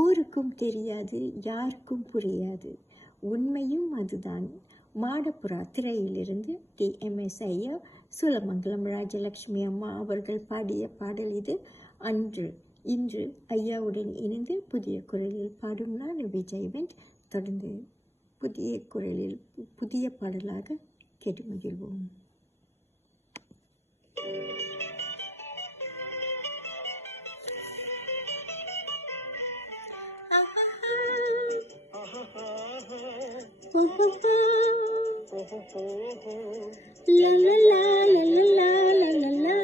ஊருக்கும் தெரியாது, யாருக்கும் புரியாது, உண்மையும் அதுதான். மாடப்புறா திரையிலிருந்து TMS ஐயா, சூலமங்கலம் ராஜலட்சுமி அம்மா அவர்கள் பாடிய பாடல் இது. இன்று ஐயாவுடன் இணைந்து புதிய குரலில் பாடும் நான் விஜய்வென்ட். தொடர்ந்து புதிய குரலில் புதிய பாடலாக கேட்டு மகிழ்வோம். La la la la la la la la.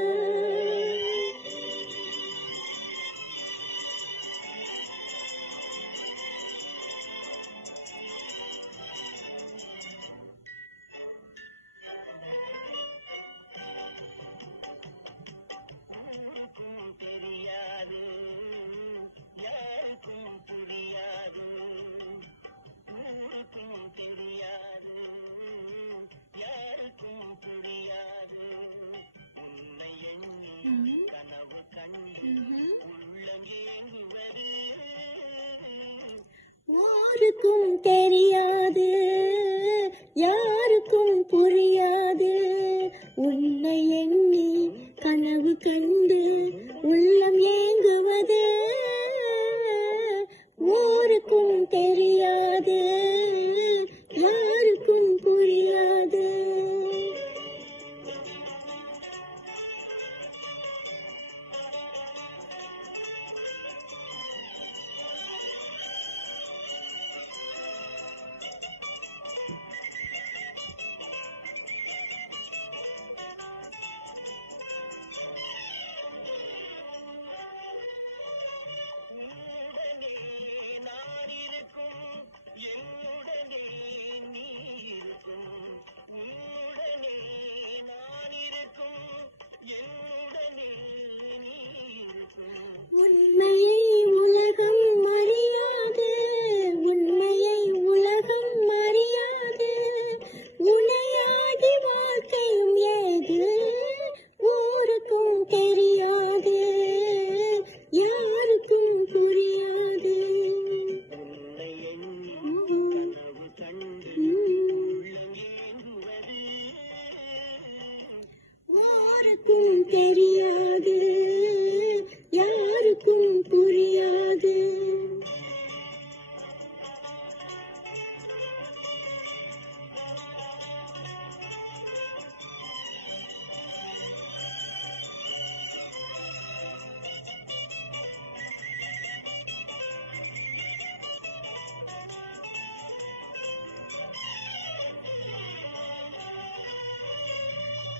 தெரியாது, யாருக்கும் புரியாது, ஊருக்கும் தெரியாது, யாருக்கும் புரியாது, உன்னை எண்ணி கனவு கண்டு உள்ளங்கேங்குவது ஊருக்கும் தெரியாது, யாருக்கும் புரியாது, உன்னை எண்ணி கனவு கண்டு உள்ளம் ஏங்குவது ஊருக்கும் தெரியாது, யாருக்கும் புரியாது. உண்மையை உலகம் அறியாது, உண்மையை உலகம் அறியாது, உனையாகி வாழ்க்கையும் ஏது ஊருக்கும் தெரியாது, யாருக்கும் புரியாது. ஊருக்கும் தெரியாது, யாருக்கும் புரியாது.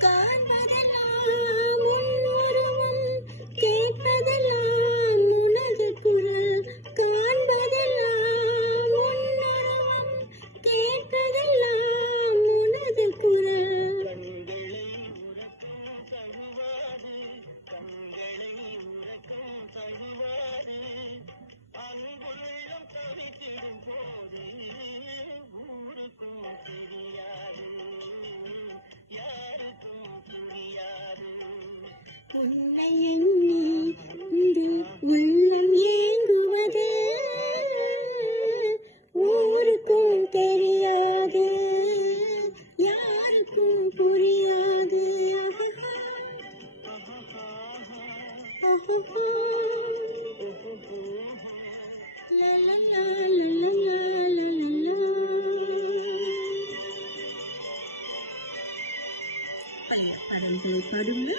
காண்பதெல்லாம் உன் உருவம், கேட்பதெல்லாம் உனது குரல், காண்பதெல்லாம் உன் உருவம், கேட்பதெல்லாம் உனது குரல். கண்களை உறக்கம் தழுவாது, கண்களை உறக்கம் தழுவாது, அன்புள்ளம் தவித்திடும் போது ஊருக்கும் தெரியாது, யாருக்கும் புரியாது. உன்னை எண்ணி இந்த உள்ளம் ஏங்குவது ஊருக்கும் தெரியாது, யாருக்கும் புரியாது. La la la la la la la la. பழைய பாடல்களை பாடுங்கள்.